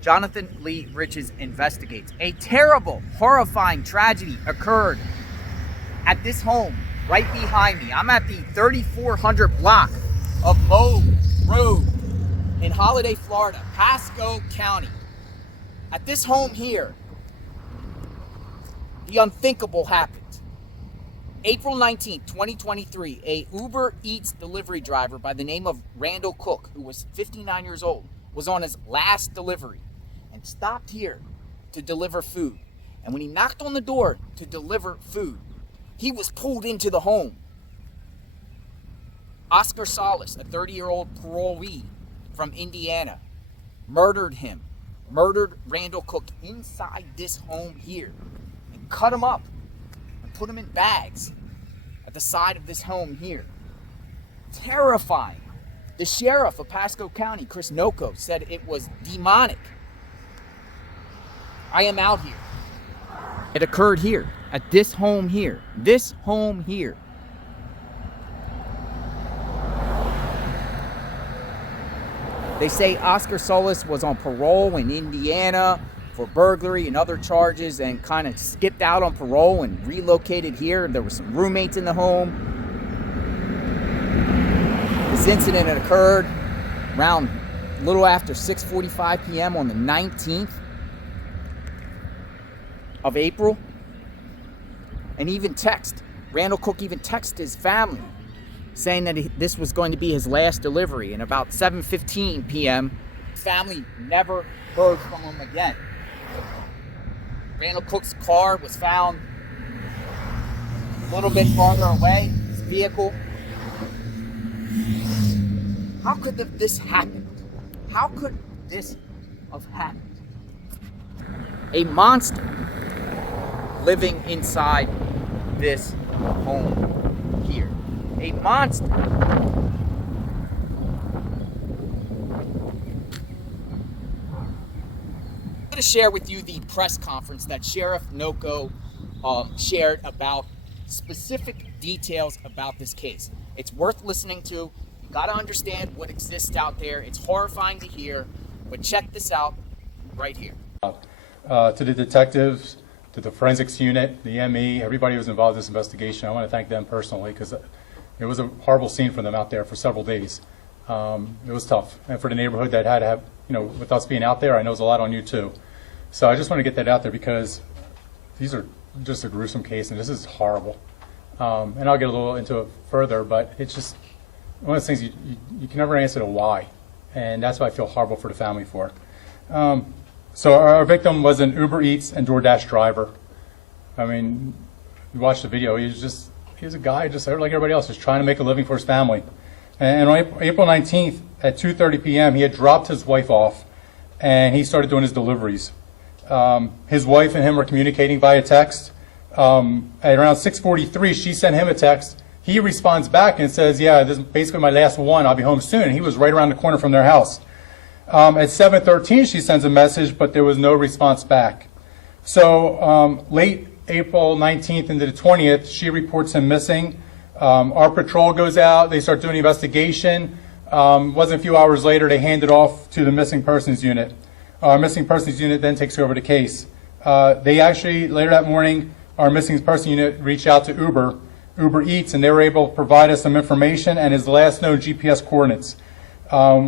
Jonathan Lee Riches investigates. A terrible, horrifying tragedy occurred at this home right behind me. I'm at the 3400 block of Moe Road in Holiday, Florida, Pasco County. At this home here, the unthinkable happened. April 19th, 2023, a Uber Eats delivery driver by the name of Randall Cooke, who was 59 years old, was on his last delivery and stopped here to deliver food. And when he knocked on the door to deliver food, he was pulled into the home. Oscar Solis, a 30-year-old parolee from Indiana, murdered Randall Cooke inside this home here and cut him up and put him in bags at the side of this home here. Terrifying. The sheriff of Pasco County, Chris Noko, said it was demonic. I am out here. It occurred here, at this home here. This home here. They say Oscar Solis was on parole in Indiana for burglary and other charges and kind of skipped out on parole and relocated here. There were some roommates in the home. This incident had occurred around a little after 6:45 p.m. on the 19th of April. And Randall Cooke even texted his family saying that this was going to be his last delivery. And about 7:15 p.m., family never heard from him again. Randall Cooke's car was found a little bit farther away, his vehicle. How could this happen? How could this have happened? A monster living inside this home here. A monster. I'm going to share with you the press conference that Sheriff Noko shared about specific details about this case. It's worth listening to. You got to understand what exists out there. It's horrifying to hear, but check this out right here. To the detectives, to the forensics unit, the ME, everybody who was involved in this investigation, I want to thank them personally because it was a horrible scene for them out there for several days. It was tough. And for the neighborhood that had to have, with us being out there, I know it's a lot on you too. So I just want to get that out there because these are just a gruesome case and this is horrible. And I'll get a little into it further, but it's just one of those things you can never answer the why. And that's what I feel horrible for the family for. So our victim was an Uber Eats and DoorDash driver. I mean, you watch the video, he was a guy just like everybody else, just trying to make a living for his family. And on April 19th at 2:30 p.m., he had dropped his wife off and he started doing his deliveries. His wife and him were communicating via text. At around 6:43, she sent him a text. He responds back and says, yeah, this is basically my last one. I'll be home soon. And he was right around the corner from their house. At 7:13, she sends a message, but there was no response back. So late April 19th into the 20th, she reports him missing. Our patrol goes out. They start doing the investigation. Wasn't a few hours later, they hand it off to the missing persons unit. Our missing persons unit then takes over the case. They actually, later that morning, our missing person unit reached out to Uber Eats, and they were able to provide us some information and his last known GPS coordinates.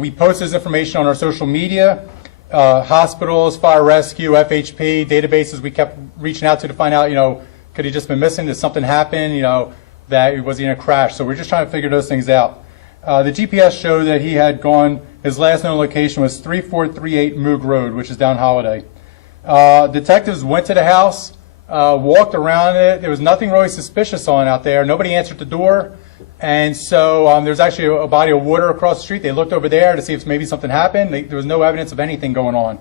We posted this information on our social media, hospitals, fire rescue, FHP, databases. We kept reaching out to find out, could he just been missing? Did something happen? That was he in a crash? So we're just trying to figure those things out. The GPS showed that he had gone, his last known location was 3438 Moog Road, which is down Holiday. Detectives went to the house, walked around it. There was nothing really suspicious on out there. Nobody answered the door. And so there's actually a body of water across the street. They looked over there to see if maybe something happened. There was no evidence of anything going on.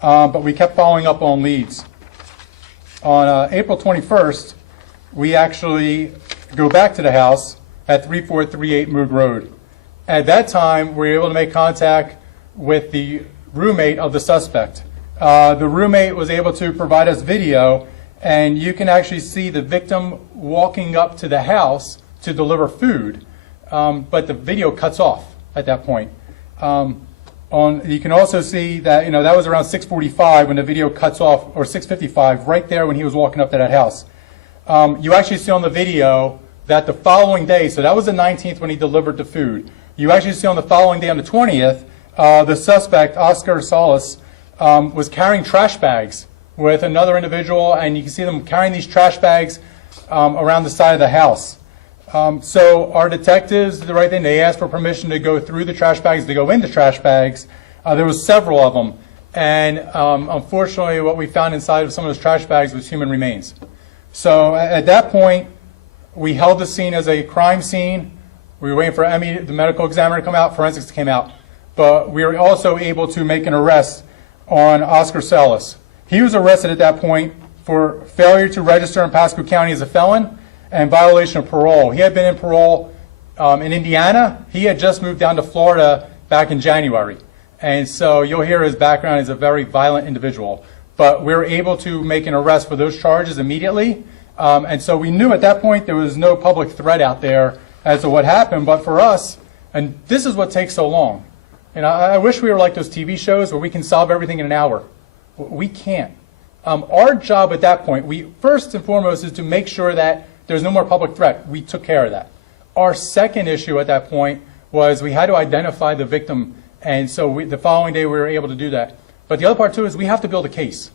But we kept following up on leads. On April 21st, we actually go back to the house at 3438 Moog Road. At that time, we were able to make contact with the roommate of the suspect. The roommate was able to provide us video, and you can actually see the victim walking up to the house to deliver food, but the video cuts off at that point. You can also see that, that was around 6:45 when the video cuts off, or 6:55, right there when he was walking up to that house. You actually see on the video that the following day, so that was the 19th when he delivered the food. You actually see on the following day, on the 20th, the suspect, Oscar Solis, was carrying trash bags with another individual, and you can see them carrying these trash bags around the side of the house. So our detectives did the right thing. They asked for permission to go through the trash bags, to go into trash bags. There was several of them. And unfortunately, what we found inside of some of those trash bags was human remains. So at that point, we held the scene as a crime scene. We were waiting for Emmy, the medical examiner, to come out. Forensics came out. But we were also able to make an arrest on Oscar Solis. He was arrested at that point for failure to register in Pasco County as a felon and violation of parole. He had been in parole in Indiana. He had just moved down to Florida back in January. And so you'll hear his background as a very violent individual. But we were able to make an arrest for those charges immediately. And so we knew at that point there was no public threat out there as to what happened. But for us, and this is what takes so long. And I wish we were like those TV shows where we can solve everything in an hour. We can't. Our job at that point, first and foremost, is to make sure that there's no more public threat. We took care of that. Our second issue at that point was we had to identify the victim, and so the following day we were able to do that. But the other part too is we have to build a case.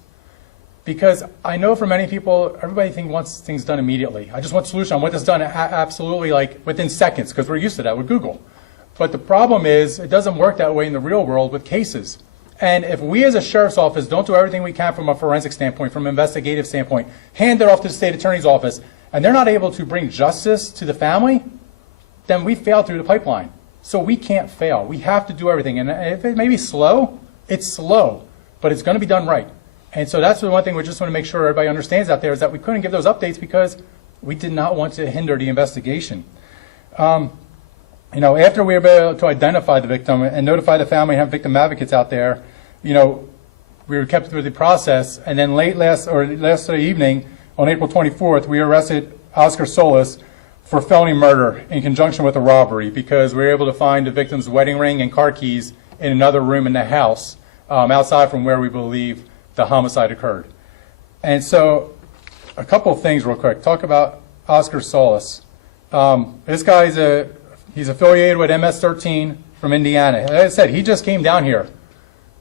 Because I know for many people, everybody wants things done immediately. I just want a solution. I want this done absolutely like within seconds, because we're used to that with Google. But the problem is it doesn't work that way in the real world with cases. And if we as a sheriff's office don't do everything we can from a forensic standpoint, from an investigative standpoint, hand it off to the state attorney's office, and they're not able to bring justice to the family, then we failed through the pipeline. So we can't fail. We have to do everything. And if it may be slow, it's slow, but it's going to be done right. And so that's the one thing we just want to make sure everybody understands out there is that we couldn't give those updates because we did not want to hinder the investigation. After we were able to identify the victim and notify the family and have victim advocates out there, we were kept through the process. And then last evening, on April 24th, we arrested Oscar Solis for felony murder in conjunction with a robbery because we were able to find the victim's wedding ring and car keys in another room in the house outside from where we believe the homicide occurred. And so a couple of things real quick. Talk about Oscar Solis. This guy's he's affiliated with MS-13 from Indiana. As I said, he just came down here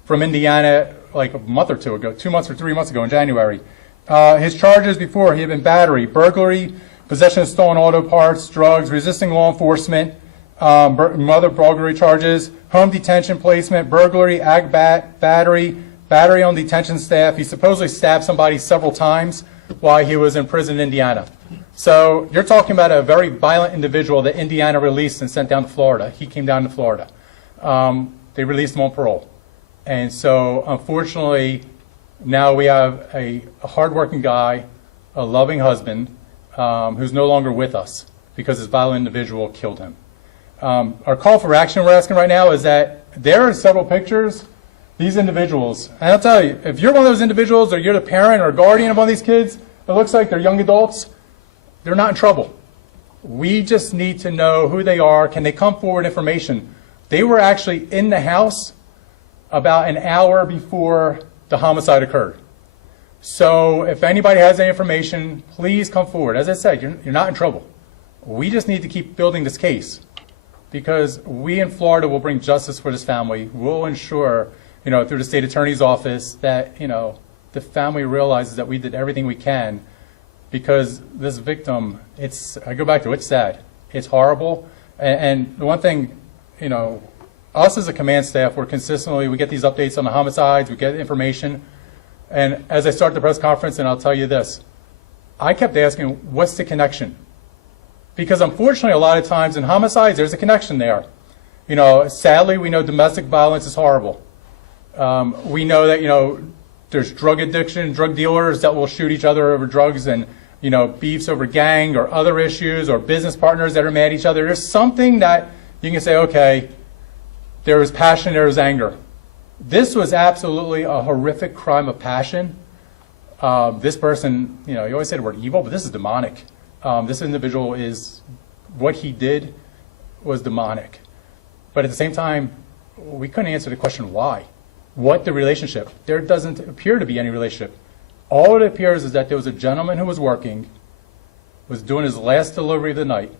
from Indiana like a month or two ago, 2 months or 3 months ago in January. His charges before, he had been battery, burglary, possession of stolen auto parts, drugs, resisting law enforcement, other burglary charges, home detention placement, burglary, battery on detention staff. He supposedly stabbed somebody several times while he was in prison in Indiana. So you're talking about a very violent individual that Indiana released and sent down to Florida. He came down to Florida. They released him on parole. And so unfortunately, now we have a hardworking guy, a loving husband, who's no longer with us because this violent individual killed him. Our call for action we're asking right now is that there are several pictures. These individuals, and I'll tell you, if you're one of those individuals or you're the parent or guardian of one of these kids, it looks like they're young adults, they're not in trouble. We just need to know who they are. Can they come forward information? They were actually in the house about an hour before the homicide occurred. So if anybody has any information, please come forward. As I said, you're not in trouble. We just need to keep building this case because we in Florida will bring justice for this family. We'll ensure, through the state attorney's office that, the family realizes that we did everything we can because this victim, I go back to it's sad. It's horrible. And the one thing, us as a command staff, we get these updates on the homicides, we get information. And as I start the press conference, and I'll tell you this, I kept asking, what's the connection? Because unfortunately, a lot of times in homicides, there's a connection there. Sadly, we know domestic violence is horrible. We know that, there's drug addiction, drug dealers that will shoot each other over drugs and, beefs over gang or other issues or business partners that are mad at each other. There's something that you can say, okay, there was passion, there was anger. This was absolutely a horrific crime of passion. This person, you always say the word evil, but this is demonic. This individual what he did was demonic. But at the same time, we couldn't answer the question why. What the relationship? There doesn't appear to be any relationship. All it appears is that there was a gentleman who was working, was doing his last delivery of the night,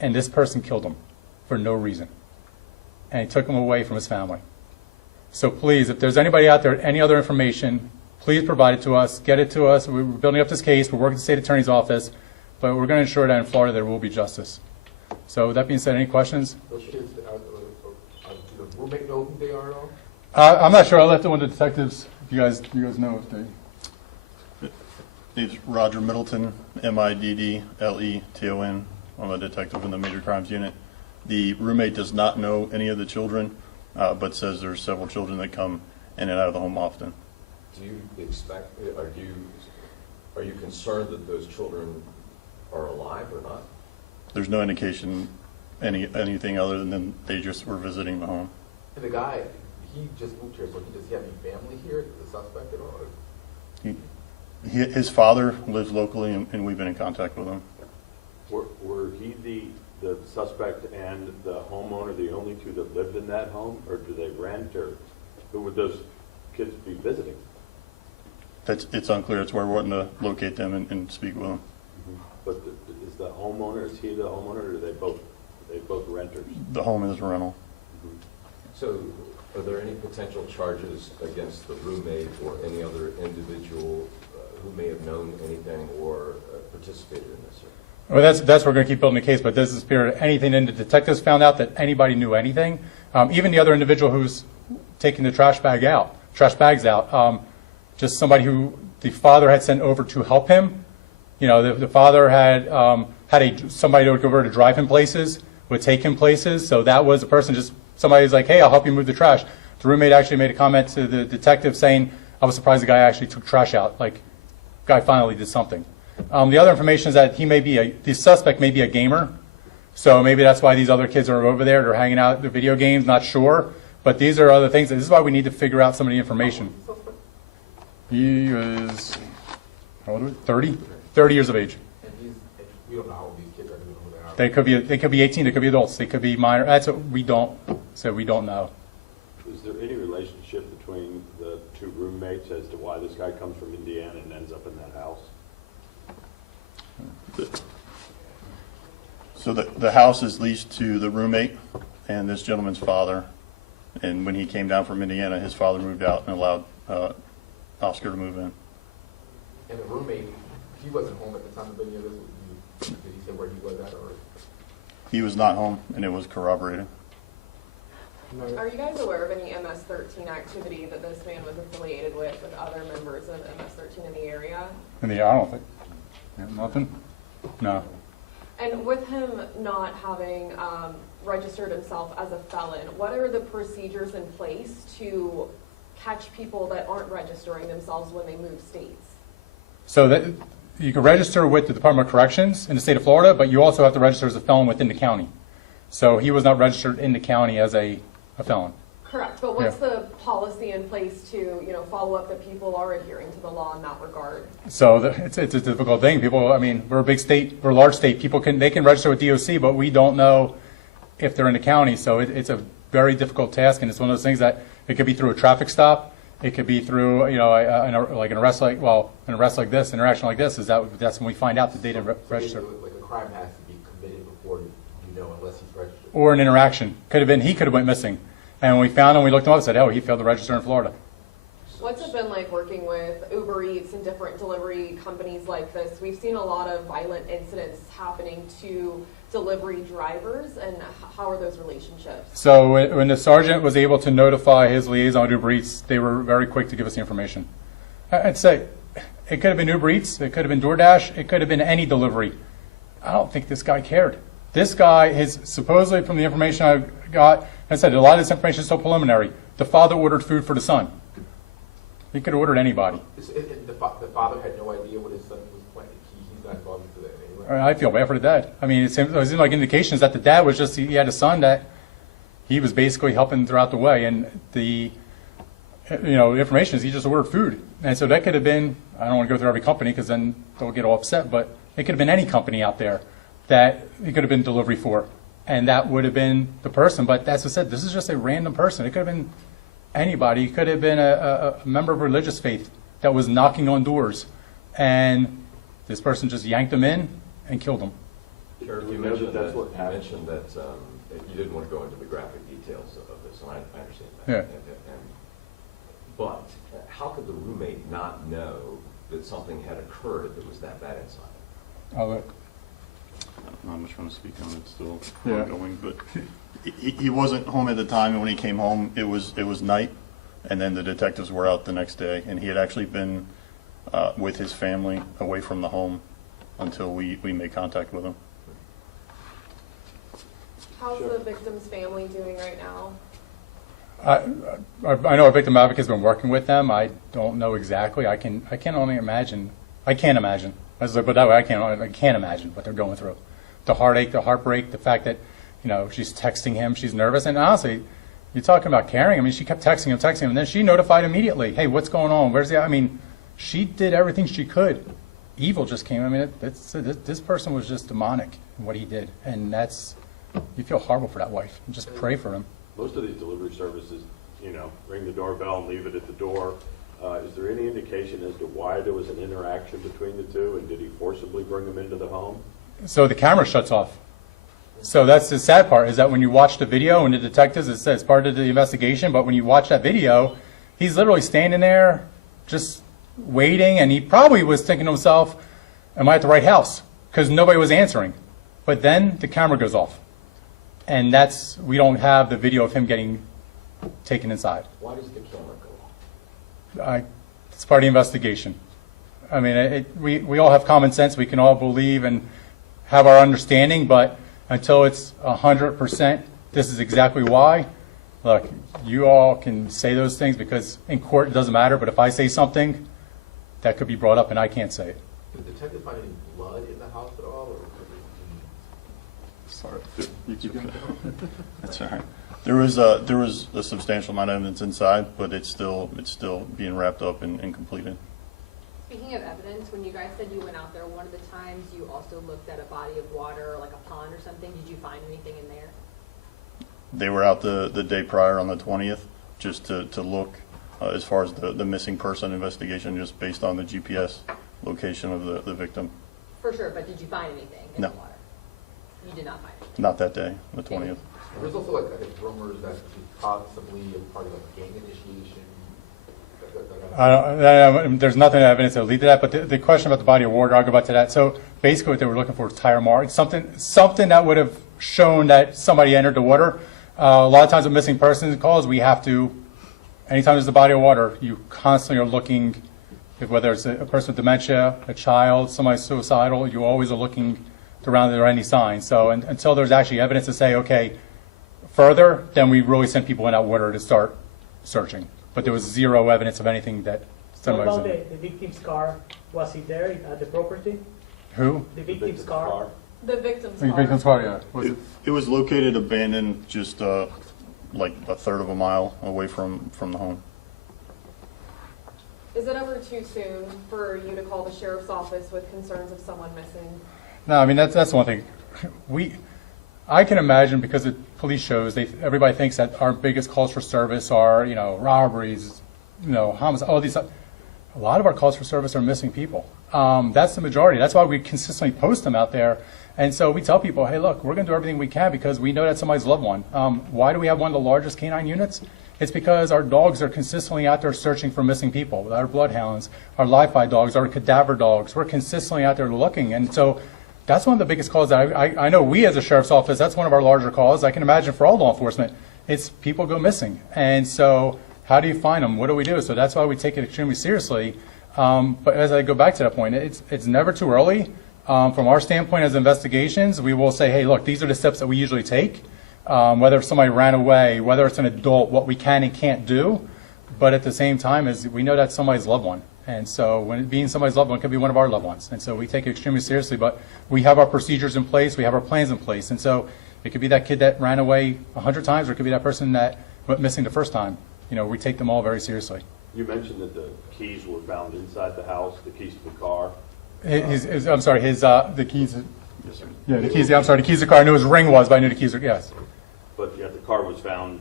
and this person killed him for no reason. And he took him away from his family. So please, if there's anybody out there, any other information, please provide it to us, get it to us. We're building up this case, we're working with the state attorney's office, but we're going to ensure that in Florida there will be justice. So with that being said, any questions? Those kids, do the roommate know who they are at all? I'm not sure. I'll let one of the detectives, if you guys know if they... It's Roger Middleton, Middleton. I'm a detective in the Major Crimes Unit. The roommate does not know any of the children, but says there's several children that come in and out of the home often. Do you expect, are you concerned that those children are alive or not? There's no indication anything other than they just were visiting the home. And the guy, he just moved here, so does he have any family here, the suspect at all? His father lives locally, and we've been in contact with him. Were he the suspect and the homeowner the only two that lived in that home, or do they rent, or who would those kids be visiting? It's unclear. It's where we're wanting to locate them and speak with them. But is the homeowner, is he the homeowner, or are they both renters? The home is rental. So are there any potential charges against the roommate or any other individual who may have known anything or participated in this? Well, that's we're going to keep building the case, but this is spirit. Anything in the detectives found out that anybody knew anything, even the other individual who's taking the trash bags out, just somebody who the father had sent over to help him. You know, the father had somebody that would go over to drive him places, would take him places. So that was a person, just somebody who's like, hey, I'll help you move the trash. The roommate actually made a comment to the detective saying, I was surprised the guy actually took trash out. Like, guy finally did something. The other information is that the suspect may be a gamer. So maybe that's why these other kids are over there. They're hanging out at the video games, not sure. But these are other things. This is why we need to figure out some of the information. He was, how old was he? 30? 30 years of age. And we don't know how old these kids are, we don't know who they are. They could be 18, they could be adults, they could be minor. That's what we don't know. Is there any relationship between the two roommates as to why this guy comes from Indiana and ends up in that house? So the house is leased to the roommate and this gentleman's father. And when he came down from Indiana, his father moved out and allowed Oscar to move in. And the roommate, he wasn't home at the time of any of this. Did he say where he was at, or? He was not home, and it was corroborated. Are you guys aware of any MS-13 activity that this man was affiliated with other members of MS-13 in the area? I don't think. Yeah, nothing? No. And with him not having registered himself as a felon, what are the procedures in place to catch people that aren't registering themselves when they move states? So that you can register with the Department of Corrections in the state of Florida, but you also have to register as a felon within the county. So he was not registered in the county as a felon. Correct, but what's the policy in place to, follow up that people are adhering to the law in that regard? So it's a difficult thing. People, we're a big state, we're a large state. People can register with DOC, but we don't know if they're in the county. So it's a very difficult task, and it's one of those things that it could be through a traffic stop. It could be through, an arrest like this, interaction like this. That's when we find out the data register. Like a crime has to be committed before unless he's registered. Or an interaction. He could have went missing. And when we found him, we looked him up and said, oh, he failed to register in Florida. What's it been like working with Uber Eats and different delivery companies like this? We've seen a lot of violent incidents happening to delivery drivers, and how are those relationships? So when the sergeant was able to notify his liaison with Uber Eats, they were very quick to give us the information. I'd say it could have been Uber Eats, it could have been DoorDash, it could have been any delivery. I don't think this guy cared. This guy is supposedly, from the information I got, I said a lot of this information is so preliminary. The father ordered food for the son. He could have ordered anybody. The father had no idea what his son was planning. He's not involved in that anyway. I feel bad for the dad. It seemed like indications that the dad was just, he had a son that he was basically helping throughout the way. And the information is he just ordered food. And so that could have been, I don't want to go through every company because then they'll get all upset, but it could have been any company out there that he could have been delivery for. and that would have been the person. But that's what I said, this is just a random person. It could have been anybody. It could have been a member of religious faith that was knocking on doors, and this person just yanked them in and killed them. Sheriff, Do we you know mentioned that that's that, what you happened? mentioned that you didn't want to go into the graphic details of this, and I understand that. Yeah. But how could the roommate not know that something had occurred that was that bad inside? I'll let- Not much want to speak on it, still Yeah. ongoing, but he wasn't home at the time, and when he came home, it was night, and then the detectives were out the next day, and he had actually been with his family away from the home until we made contact with him. How's the victim's family doing right now? I know our victim advocate's been working with them. I don't know exactly. I can only imagine. I can't imagine. Let's put it that way. I can't imagine what they're going through. The heartache, the heartbreak, the fact that, she's texting him, she's nervous. And honestly, you're talking about caring. I mean, she kept texting him, and then she notified immediately, hey, what's going on? Where's the, I mean, she did everything she could. Evil just came. I mean, this person was just demonic in what he did. And you feel horrible for that wife. And just pray for him. Most of these delivery services, ring the doorbell and leave it at the door. Is there any indication as to why there was an interaction between the two, and did he forcibly bring them into the home? So the camera shuts off. So that's the sad part, is that when you watch the video and the detectives, it says part of the investigation, but when you watch that video, he's literally standing there just waiting, and he probably was thinking to himself, am I at the right house? Because nobody was answering. But then the camera goes off. And we don't have the video of him getting taken inside. Why does the camera go off? It's part of the investigation. I mean, we all have common sense. We can all believe and have our understanding, but until it's 100%, this is exactly why. Look, you all can say those things because in court it doesn't matter, but if I say something, that could be brought up and I can't say it. Did the detective find any blood in the house at all? Sorry. That's all right. There was a substantial amount of evidence inside, but it's still being wrapped up and completed. Speaking of evidence, when you guys said you went out there, one of the times you also looked at a body of water, like a pond or something. Did you find anything in there? They were out the day prior on the 20th, just to look as far as the missing person investigation, just based on the GPS location of the victim. For sure, but did you find anything in No. the water? You did not find anything. Not that day, the 20th. There's also I think rumors that she's possibly a part of a gang initiation. There's nothing evidence that will lead to that, but the question about the body of water, I'll go back to that. So basically what they were looking for was tire marks, something that would have shown that somebody entered the water. A lot of times with missing persons calls, we have to, anytime there's a body of water, you constantly are looking, whether it's a person with dementia, a child, somebody suicidal, you always are looking around if there are any signs. So until there's actually evidence to say, okay, further, then we really send people in that water to start searching. But there was zero evidence of anything that What somebody was about in. the victim's car? Was he there at the property? Who? The victim's car? The victim's The car. victim's car, yeah. Was it? It was located abandoned just like a third of a mile away from the home. Is it ever too soon for you to call the sheriff's office with concerns of someone missing? No, I mean, that's one thing. I can imagine, because of police shows, everybody thinks that our biggest calls for service are, robberies, homicide, all these. A lot of our calls for service are missing people. That's the majority. That's why we consistently post them out there. And so we tell people, hey, look, we're going to do everything we can because we know that's somebody's loved one. Why do we have one of the largest canine units? It's because our dogs are consistently out there searching for missing people. Our bloodhounds, our live-fire dogs, our cadaver dogs, we're consistently out there looking. And so that's one of the biggest calls that I know we as a sheriff's office, that's one of our larger calls. I can imagine for all law enforcement, it's people go missing. And so how do you find them? What do we do? So that's why we take it extremely seriously. But as I go back to that point, it's never too early. From our standpoint as investigations, we will say, hey, look, these are the steps that we usually take. Whether somebody ran away, whether it's an adult, what we can and can't do. But at the same time, we know that's somebody's loved one. And so when it being somebody's loved one, it could be one of our loved ones. And so we take it extremely seriously. But we have our procedures in place. We have our plans in place. And so it could be that kid that ran away 100 times, or it could be that person that went missing the first time. We take them all very seriously. You mentioned that the keys were found inside the house, the keys to the car. I'm sorry, the keys. Yes, sir. Yeah, the keys, I'm sorry, the keys to the car, I knew his ring was, but I knew the keys were, yes. But yet the car was found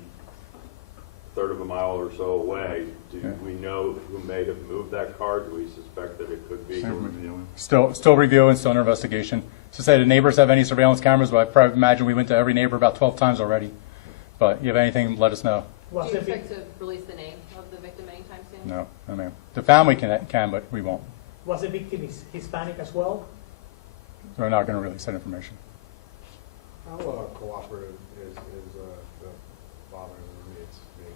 a third of a mile or so away. Do Yeah. we know who may have moved that car? Do we suspect that it could be? Still reviewing, still under investigation. To say the neighbors have any surveillance cameras, but I probably imagine we went to every neighbor about 12 times already. But you have anything, let us know. Do Was you it be- expect to release the name of the victim anytime soon? No, I mean, the family can, but we won't. was the victim Hispanic as well? We're not going to release that information. How cooperative is the father and the roommates being?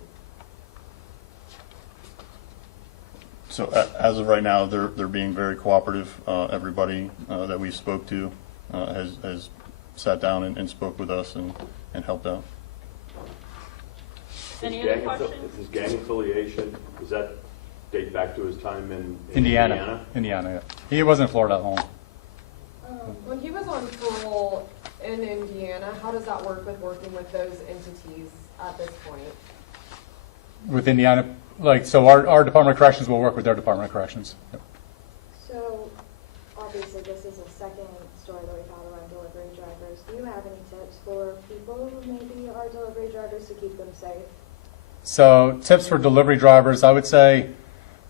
So as of right now, they're being very cooperative. Everybody that we spoke to has sat down and spoke with us and helped out. Any other questions? His gang affiliation, does that date back to his time in Indiana, yeah. He wasn't in Florida that long. When he was on parole in Indiana, how does that work with working with those entities at this point? With Indiana, like, so our Department of Corrections will work with their Department of Corrections. Yep. So, obviously, this is a second story that we found around delivery drivers. Do you have any tips for people who maybe are delivery drivers to keep them safe? So tips for delivery drivers, I would say,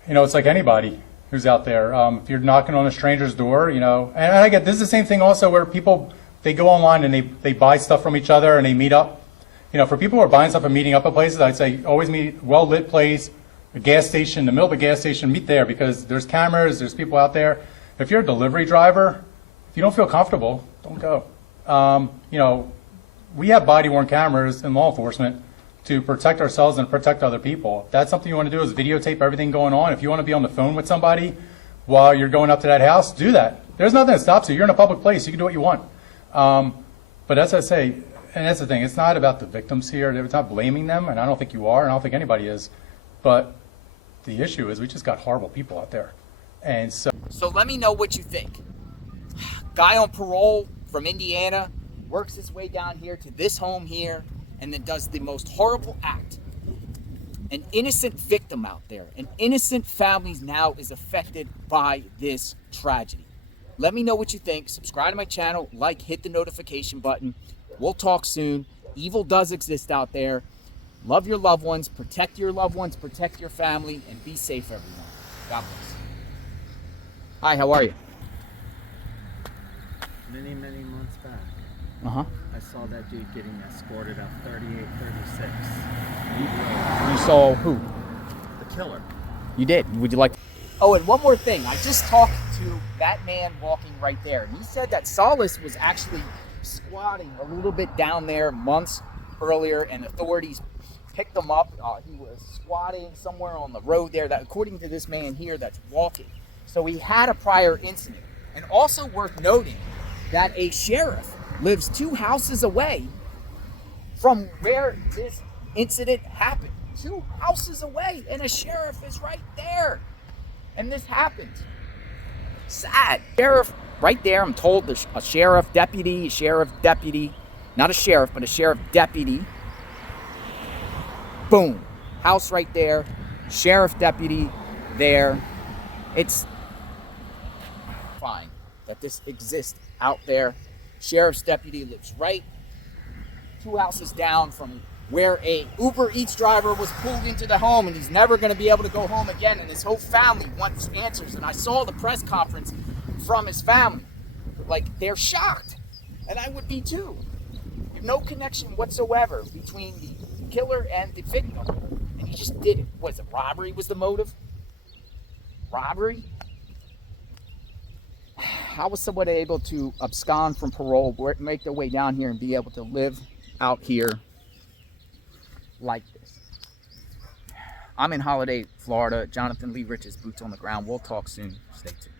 it's like anybody who's out there. If you're knocking on a stranger's door, and I get, this is the same thing also where people, they go online and they buy stuff from each other and they meet up. For people who are buying stuff and meeting up at places, I'd say always meet well-lit place, a gas station, in the middle of a gas station, meet there because there's cameras, there's people out there. If you're a delivery driver, if you don't feel comfortable, don't go. We have body-worn cameras in law enforcement to protect ourselves and protect other people. If that's something you want to do is videotape everything going on. If you want to be on the phone with somebody while you're going up to that house, do that. There's nothing that stops you. You're in a public place. You can do what you want. But as I say, and that's the thing, it's not about the victims here. It's not blaming them, and I don't think you are, and I don't think anybody is. But the issue is we just got horrible people out there. And so let me know what you think. Guy on parole from Indiana works his way down here to this home here and then does the most horrible act. An innocent victim out there, an innocent family now is affected by this tragedy. Let me know what you think. Subscribe to my channel, hit the notification button. We'll talk soon. Evil does exist out there. Love your loved ones, protect your loved ones, protect your family, and be safe, everyone. God bless. Hi, how are you? Many months back, Uh-huh. I saw that dude getting escorted up 3836. You saw who? The killer. You did. Would you like... Oh, and one more thing. I just talked to that man walking right there. And he said that Solis was actually squatting a little bit down there months earlier, and authorities picked him up. He was squatting somewhere on the road there, that, according to this man here that's walking. So he had a prior incident. And also worth noting that a sheriff lives 2 houses away from where this incident happened. 2 houses away, and a sheriff is right there. And this happened. Sad. Sheriff right there, I'm told, a sheriff deputy, not a sheriff, but a sheriff deputy. Boom. House right there. Sheriff deputy there. It's fine that this exists out there. Sheriff's deputy lives right 2 houses down from where a Uber Eats driver was pulled into the home, and he's never going to be able to go home again, and his whole family wants answers. And I saw the press conference from his family. Like, they're shocked, and I would be too. No connection whatsoever between the killer and the victim, and he just did it. Was it robbery was the motive? Robbery? How was someone able to abscond from parole, make their way down here, and be able to live out here like this? I'm in Holiday, Florida. Jonathan Lee Rich's Boots on the Ground. We'll talk soon. Stay tuned.